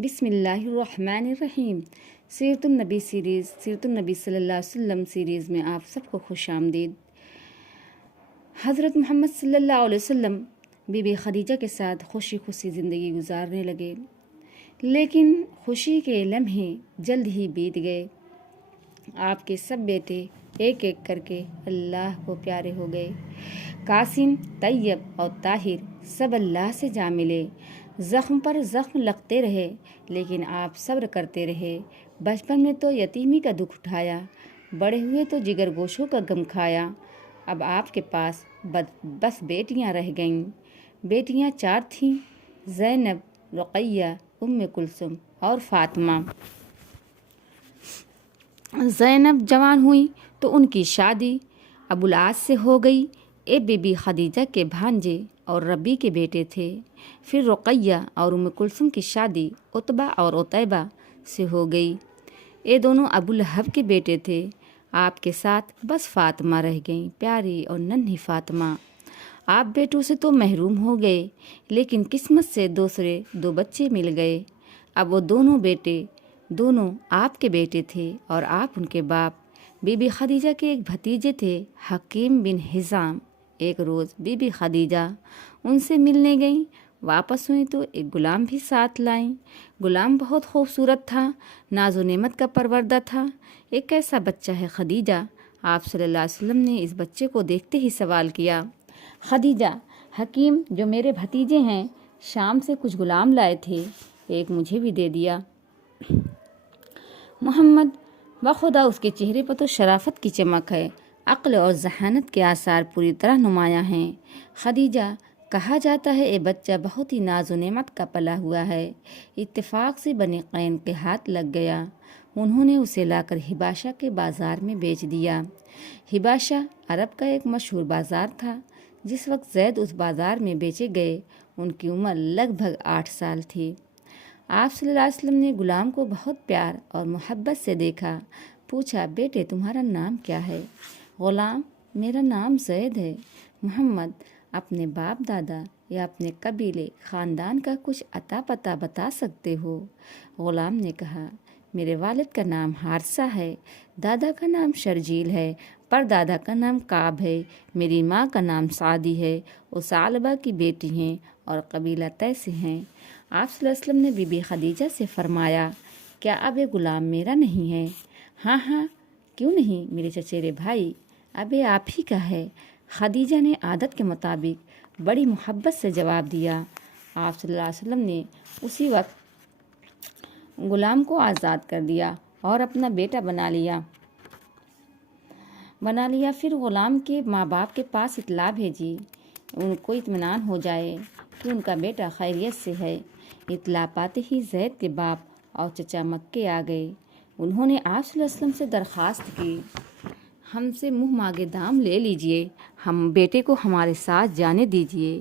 بسم اللہ الرحمن الرحیم۔ سیرت النبی سیریز، سیرت النبی صلی اللہ علیہ وسلم سیریز میں آپ سب کو خوش آمدید۔ حضرت محمد صلی اللہ علیہ وسلم بی بی خدیجہ کے ساتھ خوشی خوشی زندگی گزارنے لگے، لیکن خوشی کے لمحے جلد ہی بیت گئے۔ آپ کے سب بیٹے ایک ایک کر کے اللہ کو پیارے ہو گئے۔ قاسم، طیب اور طاہر سب اللہ سے جا ملے۔ زخم پر زخم لگتے رہے، لیکن آپ صبر کرتے رہے۔ بچپن میں تو یتیمی کا دکھ اٹھایا، بڑے ہوئے تو جگر گوشوں کا غم کھایا۔ اب آپ کے پاس بس بیٹیاں رہ گئیں۔ بیٹیاں 4 تھیں، زینب، رقیہ، ام کلثوم اور فاطمہ۔ زینب جوان ہوئی تو ان کی شادی ابوالعاص سے ہو گئی۔ بی بی خدیجہ کے بھانجے اور ربی کے بیٹے تھے۔ پھر رقیہ اور ام کلثوم کی شادی عتبہ اور عتیبہ سے ہو گئی۔ یہ دونوں ابولہب کے بیٹے تھے۔ آپ کے ساتھ بس فاطمہ رہ گئیں، پیاری اور ننھی فاطمہ۔ آپ بیٹوں سے تو محروم ہو گئے، لیکن قسمت سے دوسرے 2 بچے مل گئے۔ اب وہ دونوں بیٹے دونوں آپ کے بیٹے تھے اور آپ ان کے باپ۔ بی بی خدیجہ کے ایک بھتیجے تھے، حکیم بن حزام۔ ایک روز بی بی خدیجہ ان سے ملنے گئیں، واپس ہوئیں تو ایک غلام بھی ساتھ لائیں۔ غلام بہت خوبصورت تھا، ناز و نعمت کا پروردہ تھا۔ ایک کیسا بچہ ہے خدیجہ؟ آپ صلی اللہ علیہ وسلم نے اس بچے کو دیکھتے ہی سوال کیا۔ خدیجہ، حکیم جو میرے بھتیجے ہیں شام سے کچھ غلام لائے تھے، ایک مجھے بھی دے دیا۔ محمد، بخدا اس کے چہرے پر تو شرافت کی چمک ہے، عقل اور ذہانت کے آثار پوری طرح نمایاں ہیں۔ خدیجہ، کہا جاتا ہے یہ بچہ بہت ہی ناز و نعمت کا پلا ہوا ہے۔ اتفاق سے بنی قین کے ہاتھ لگ گیا۔ انہوں نے اسے لا کر حباشہ کے بازار میں بیچ دیا۔ حباشہ عرب کا ایک مشہور بازار تھا۔ جس وقت زید اس بازار میں بیچے گئے، ان کی عمر لگ بھگ 8 سال تھی۔ آپ صلی اللہ علیہ وسلم نے غلام کو بہت پیار اور محبت سے دیکھا، پوچھا، بیٹے تمہارا نام کیا ہے؟ غلام، میرا نام زید ہے۔ محمد، اپنے باپ دادا یا اپنے قبیلے خاندان کا کچھ عطا پتہ بتا سکتے ہو؟ غلام نے کہا، میرے والد کا نام حارثہ ہے، دادا کا نام شرجیل ہے، پردادا کا نام کعب ہے، میری ماں کا نام سعدی ہے، وہ ثعلبہ کی بیٹی ہیں اور قبیلہ طے سے ہیں۔ آپ صلی اللہ علیہ وسلم نے بی بی خدیجہ سے فرمایا، کیا اب یہ غلام میرا نہیں ہے؟ ہاں ہاں، کیوں نہیں میرے چچیرے بھائی، اب یہ آپ ہی کا ہے۔ خدیجہ نے عادت کے مطابق بڑی محبت سے جواب دیا۔ آپ صلی اللہ علیہ وسلم نے اسی وقت غلام کو آزاد کر دیا اور اپنا بیٹا بنا لیا۔ پھر غلام کے ماں باپ کے پاس اطلاع بھیجی، ان کو اطمینان ہو جائے کہ ان کا بیٹا خیریت سے ہے۔ اطلاع پاتے ہی زید کے باپ اور چچا مکے آ گئے۔ انہوں نے آپ صلی اللہ علیہ وسلم سے درخواست کی، ہم سے منہ مانگے دام لے لیجئے، ہم بیٹے کو ہمارے ساتھ جانے دیجئے،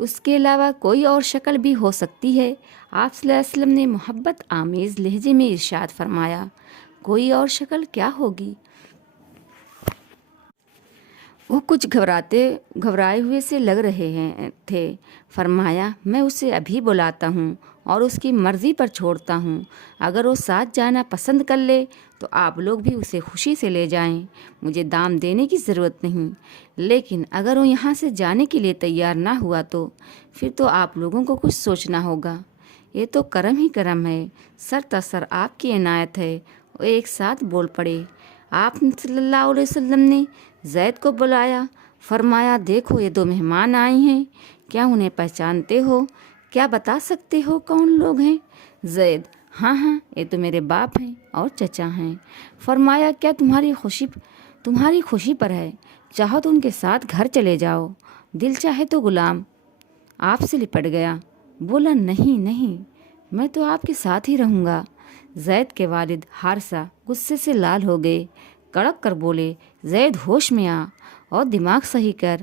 اس کے علاوہ کوئی اور شکل بھی ہو سکتی ہے؟ آپ صلی اللہ علیہ وسلم نے محبت آمیز لہجے میں ارشاد فرمایا، کوئی اور شکل کیا ہوگی؟ وہ کچھ گھبرائے ہوئے سے لگ رہے تھے۔ فرمایا، میں اسے ابھی بلاتا ہوں اور اس کی مرضی پر چھوڑتا ہوں۔ اگر وہ ساتھ جانا پسند کر لے تو آپ لوگ بھی اسے خوشی سے لے جائیں، مجھے دام دینے کی ضرورت نہیں۔ لیکن اگر وہ یہاں سے جانے کے لیے تیار نہ ہوا تو پھر تو آپ لوگوں کو کچھ سوچنا ہوگا۔ یہ تو کرم ہی کرم ہے، سر تسر آپ کی عنایت ہے۔ وہ ایک ساتھ بول پڑے۔ آپ صلی اللہ علیہ وسلم نے زید کو بلایا، فرمایا، دیکھو یہ 2 مہمان آئے ہیں، کیا انہیں پہچانتے ہو؟ کیا بتا سکتے ہو کون لوگ ہیں؟ زید، ہاں ہاں، یہ تو میرے باپ ہیں اور چچا ہیں۔ فرمایا، کیا تمہاری خوشی پر ہے؟ چاہو تو ان کے ساتھ گھر چلے جاؤ، دل چاہے تو غلام آپ سے لپٹ گیا، بولا، نہیں نہیں، میں تو آپ کے ساتھ ہی رہوں گا۔ زید کے والد حارثہ غصے سے لال ہو گئے، کڑک کر بولے، زید ہوش میں آ اور دماغ صحیح کر،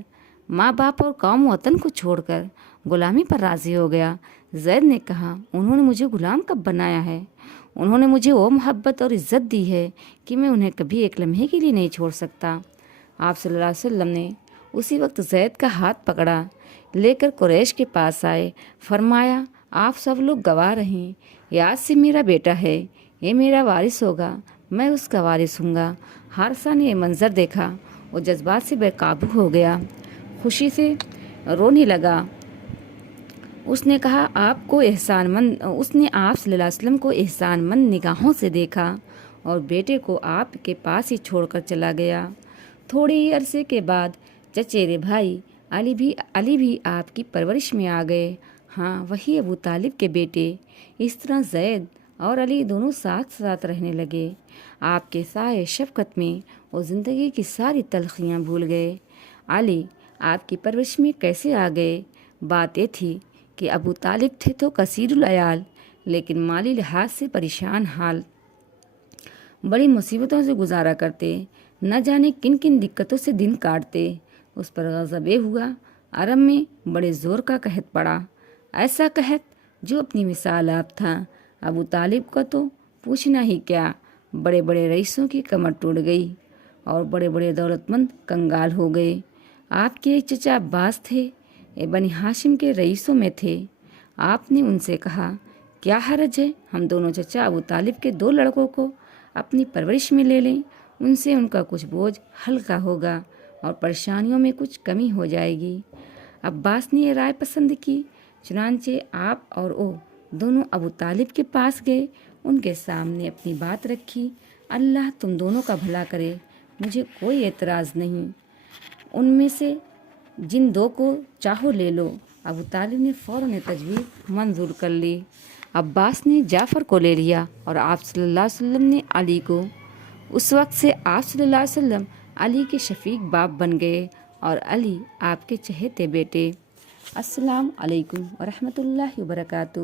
ماں باپ اور قوم وطن کو چھوڑ کر غلامی پر راضی ہو گیا۔ زید نے کہا، انہوں نے مجھے غلام کب بنایا ہے؟ انہوں نے مجھے وہ محبت اور عزت دی ہے کہ میں انہیں کبھی ایک لمحے کے لیے نہیں چھوڑ سکتا۔ آپ صلی اللہ علیہ وسلم نے اسی وقت زید کا ہاتھ پکڑا، لے کر قریش کے پاس آئے، فرمایا، آپ سب لوگ گواہ رہیں، یہ آج سے میرا بیٹا ہے، یہ میرا وارث ہوگا، میں اس کا وارث ہوں گا۔ حارثہ نے یہ منظر دیکھا، وہ جذبات سے بے قابو ہو گیا، خوشی سے رونے لگا۔ اس نے آپ صلی اللہ علیہ وسلم کو احسان مند نگاہوں سے دیکھا اور بیٹے کو آپ کے پاس ہی چھوڑ کر چلا گیا۔ تھوڑے ہی عرصے کے بعد چچیرے بھائی علی بھی آپ کی پرورش میں آ گئے۔ ہاں، وہی ابو طالب کے بیٹے۔ اس طرح زید اور علی دونوں ساتھ ساتھ رہنے لگے۔ آپ کے سائے شفقت میں وہ زندگی کی ساری تلخیاں بھول گئے۔ علی آپ کی پرورش میں کیسے آ گئے؟ بات یہ تھی کہ ابو طالب تھے تو کثیر العیال، لیکن مالی لحاظ سے پریشان حال، بڑی مصیبتوں سے گزارا کرتے، نہ جانے کن کن دقتوں سے دن کاٹتے۔ اس پر غضب ہوا، عرب میں بڑے زور کا قحط پڑا، ایسا قحط جو اپنی مثال آپ تھا۔ ابو طالب کا تو پوچھنا ہی کیا، بڑے بڑے رئیسوں کی کمر ٹوٹ گئی اور بڑے بڑے دولت مند کنگال ہو گئے۔ آپ کے ایک چچا عباس تھے، یہ بنی ہاشم کے رئیسوں میں تھے۔ آپ نے ان سے کہا، کیا حرج ہے ہم دونوں چچا ابو طالب کے 2 لڑکوں کو اپنی پرورش میں لے لیں، ان سے ان کا کچھ بوجھ ہلکا ہوگا اور پریشانیوں میں کچھ کمی ہو جائے گی۔ عباس نے یہ رائے پسند کی، چنانچہ آپ اور وہ دونوں ابو طالب کے پاس گئے، ان کے سامنے اپنی بات رکھی۔ اللہ تم دونوں کا بھلا کرے، مجھے کوئی اعتراض نہیں، ان میں سے جن 2 کو چاہو لے لو۔ ابو طالب نے فوراً تجویز منظور کر لی۔ عباس نے جعفر کو لے لیا اور آپ صلی اللہ علیہ وسلم نے علی کو۔ اس وقت سے آپ صلی اللہ علیہ وسلم علی کے شفیق باپ بن گئے اور علی آپ کے چہیتے بیٹے۔ السلام علیکم ورحمۃ اللہ وبرکاتہ۔